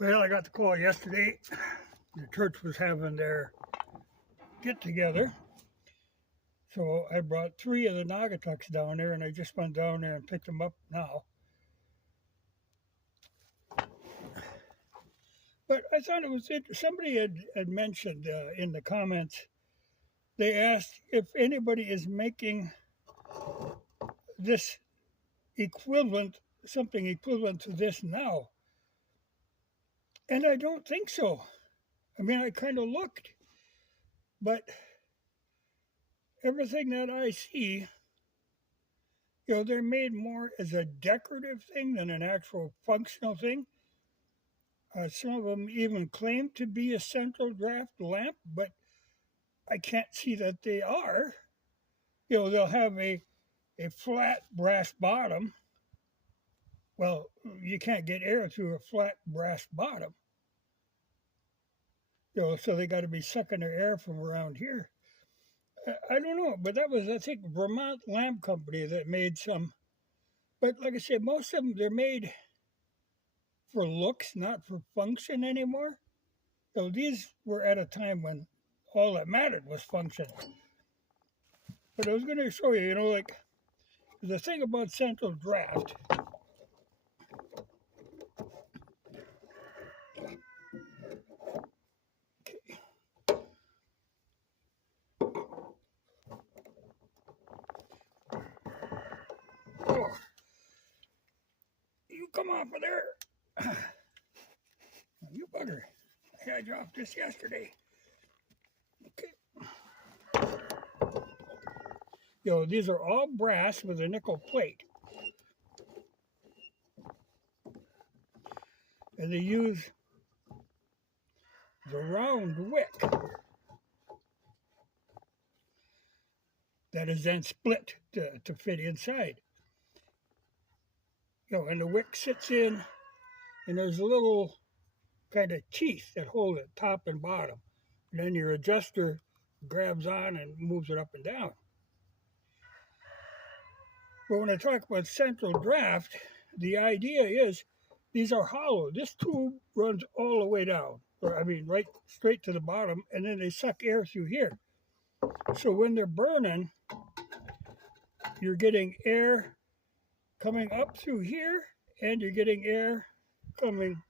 Well, I got the call yesterday. The church was having their get together. So I brought three of the Naugatucks down there, and I just went down there and picked them up now. But I thought it was interesting. Somebody had mentioned in the comments, they asked if anybody is making this equivalent, something equivalent to this now. And I don't think so. I mean, I kind of looked, but everything that I see, they're made more as a decorative thing than an actual functional thing. Some of them even claim to be a central draft lamp, but I can't see that they are. They'll have a flat brass bottom. Well, you can't get air through a flat brass bottom. So they got to be sucking their air from around here. I don't know, but that was, I think, Vermont Lamp Company that made some. But like I said, most of them, they're made for looks, not for function anymore. So these were at a time when all that mattered was function. But I was going to show you, like the thing about central draft. Okay. Oh, you come off of there. You bugger. I dropped this yesterday. Okay. These are all brass with a nickel plate. And they use the round wick that is then split to fit inside. And the wick sits in, and there's a little kind of teeth that hold it top and bottom. And then your adjuster grabs on and moves it up and down. But when I talk about central draft, the idea is these are hollow. This tube runs all the way down, right straight to the bottom, and then they suck air through here. So when they're burning, you're getting air coming up through here, and you're getting air coming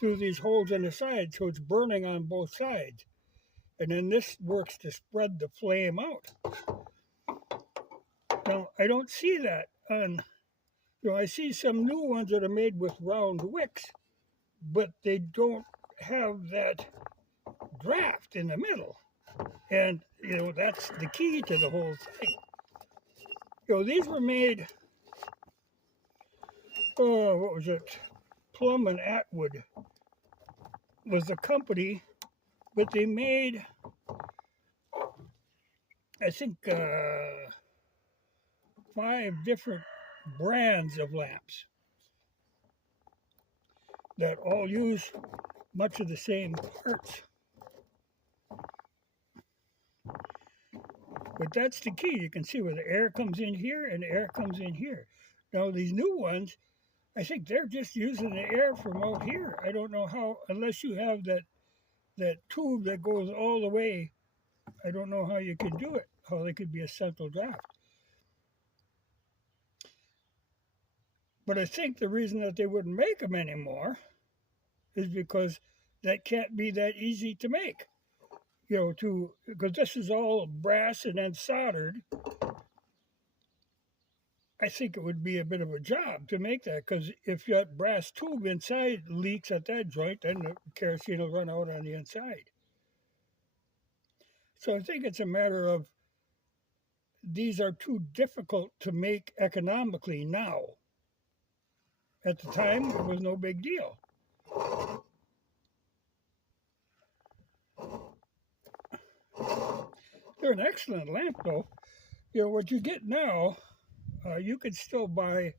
through these holes in the side, so it's burning on both sides. And then this works to spread the flame out. Now, I don't see that on, I see some new ones that are made with round wicks, but they don't have that draft in the middle. And, that's the key to the whole thing. These were made, what was it? Plum and Atwood was the company, but they made, I think, 5 different brands of lamps that all use much of the same parts. But that's the key. You can see where the air comes in here and the air comes in here. Now, these new ones, I think they're just using the air from out here. I don't know how, unless you have that tube that goes all the way. I don't know how you could do it, how they could be a central draft. But I think the reason that they wouldn't make them anymore is because that can't be that easy to make. Because this is all brass and then soldered. I think it would be a bit of a job to make that, because if that brass tube inside leaks at that joint, then the kerosene will run out on the inside. So I think it's a matter of these are too difficult to make economically now. At the time, it was no big deal. They're an excellent lamp, though. What you get now, you could still buy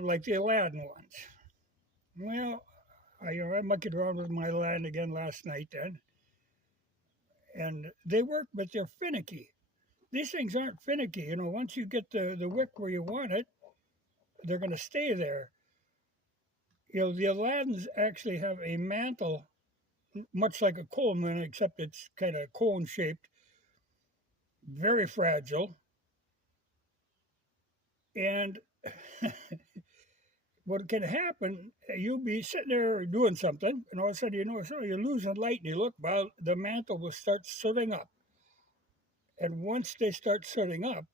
like the Aladdin ones. Well, I mucked around with my Aladdin again last night then, and they work, but they're finicky. These things aren't finicky. Once you get the wick where you want it, they're going to stay there. The Aladdins actually have a mantle, much like a Coleman, except it's kind of cone shaped, very fragile. And what can happen, you'll be sitting there doing something, and all of a sudden, so you're losing light, and you look, well, the mantle will start sooting up. And once they start sooting up,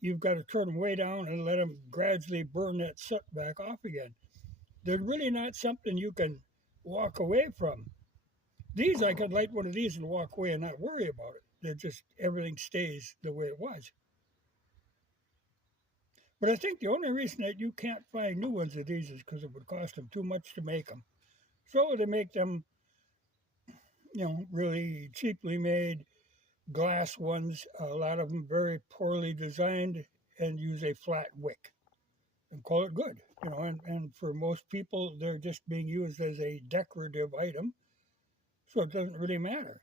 you've got to turn them way down and let them gradually burn that soot back off again. They're really not something you can walk away from. These, I could light one of these and walk away and not worry about it. They're just, everything stays the way it was. But I think the only reason that you can't find new ones of these is because it would cost them too much to make them. So they make them, really cheaply made glass ones, a lot of them very poorly designed, and use a flat wick and call it good. And for most people, they're just being used as a decorative item, so it doesn't really matter.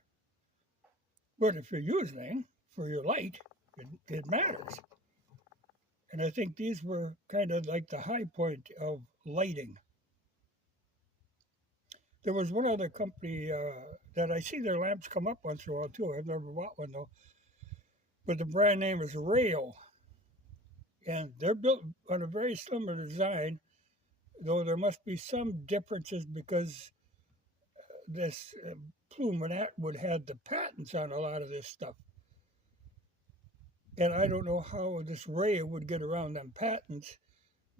But if you're using for your light, it matters. And I think these were kind of like the high point of lighting. There was one other company that I see their lamps come up once in a while too. I've never bought one though. But the brand name is Rayo. And they're built on a very similar design, though there must be some differences because this Plume and Atwood had the patents on a lot of this stuff. And I don't know how this Rayo would get around them patents,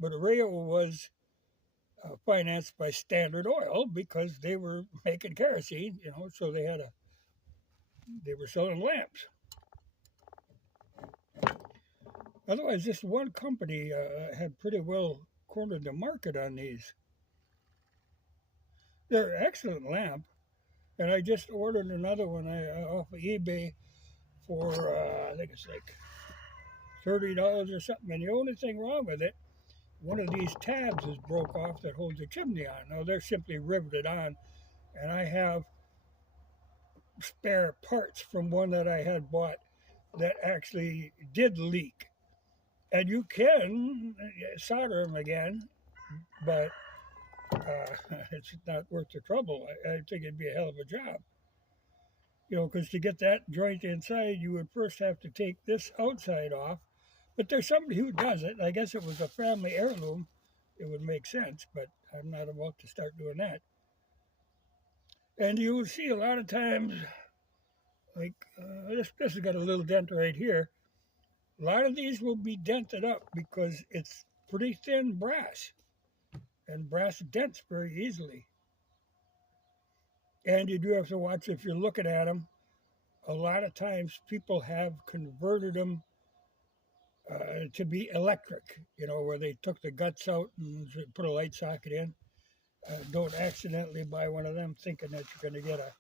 but Rayo was financed by Standard Oil because they were making kerosene, so they were selling lamps. Otherwise, this one company had pretty well cornered the market on these. They're an excellent lamp, and I just ordered another one off of eBay for I think it's like $30 or something. And the only thing wrong with it, one of these tabs is broke off that holds the chimney on. Now they're simply riveted on, and I have spare parts from one that I had bought that actually did leak. And you can solder them again, but it's not worth the trouble. I think it'd be a hell of a job. Because to get that joint inside, you would first have to take this outside off. But there's somebody who does it. I guess it was a family heirloom. It would make sense, but I'm not about to start doing that. And you will see a lot of times, like this has got a little dent right here. A lot of these will be dented up because it's pretty thin brass, and brass dents very easily. And you do have to watch if you're looking at them. A lot of times people have converted them to be electric, where they took the guts out and put a light socket in. Don't accidentally buy one of them thinking that you're going to get a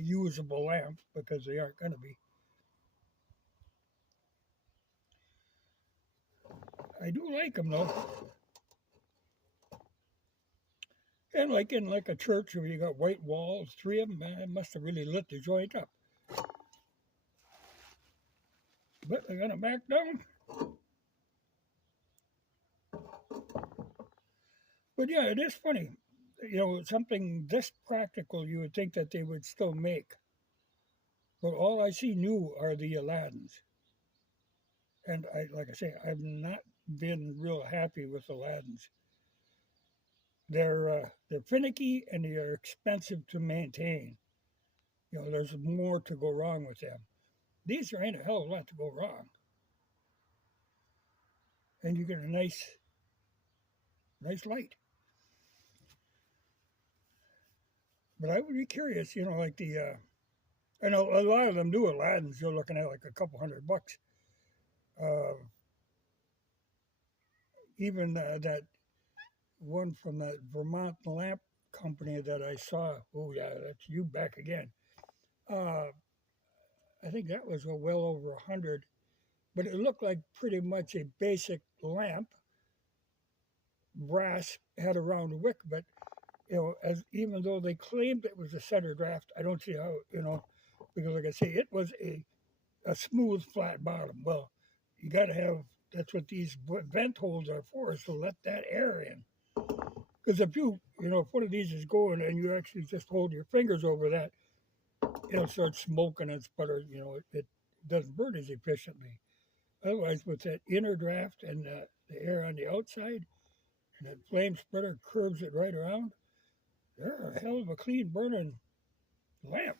usable lamp, because they aren't going to be. I do like them though. And like in a church where you got white walls, 3 of them, man, it must have really lit the joint up. But they're going to back down. But yeah, it is funny. Something this practical, you would think that they would still make. But all I see new are the Aladdins. And like I say, I've not been real happy with Aladdins. They're finicky and they're expensive to maintain. There's more to go wrong with them. These there ain't a hell of a lot to go wrong. And you get a nice light. But I would be curious, like I know a lot of them new Aladdins, you're looking at like a couple $100. Even that one from that Vermont lamp company that I saw, oh yeah, that's you back again. I think that was well over 100, but it looked like pretty much a basic lamp. Brass had a round wick, but even though they claimed it was a center draft, I don't see how, because like I say, it was a smooth flat bottom. Well, you got to have, that's what these vent holes are for, is to let that air in. Because if if one of these is going and you actually just hold your fingers over that, it'll start smoking and sputter. It doesn't burn as efficiently. Otherwise, with that inner draft and the air on the outside, and that flame spreader curves it right around, they're a hell of a clean burning lamp.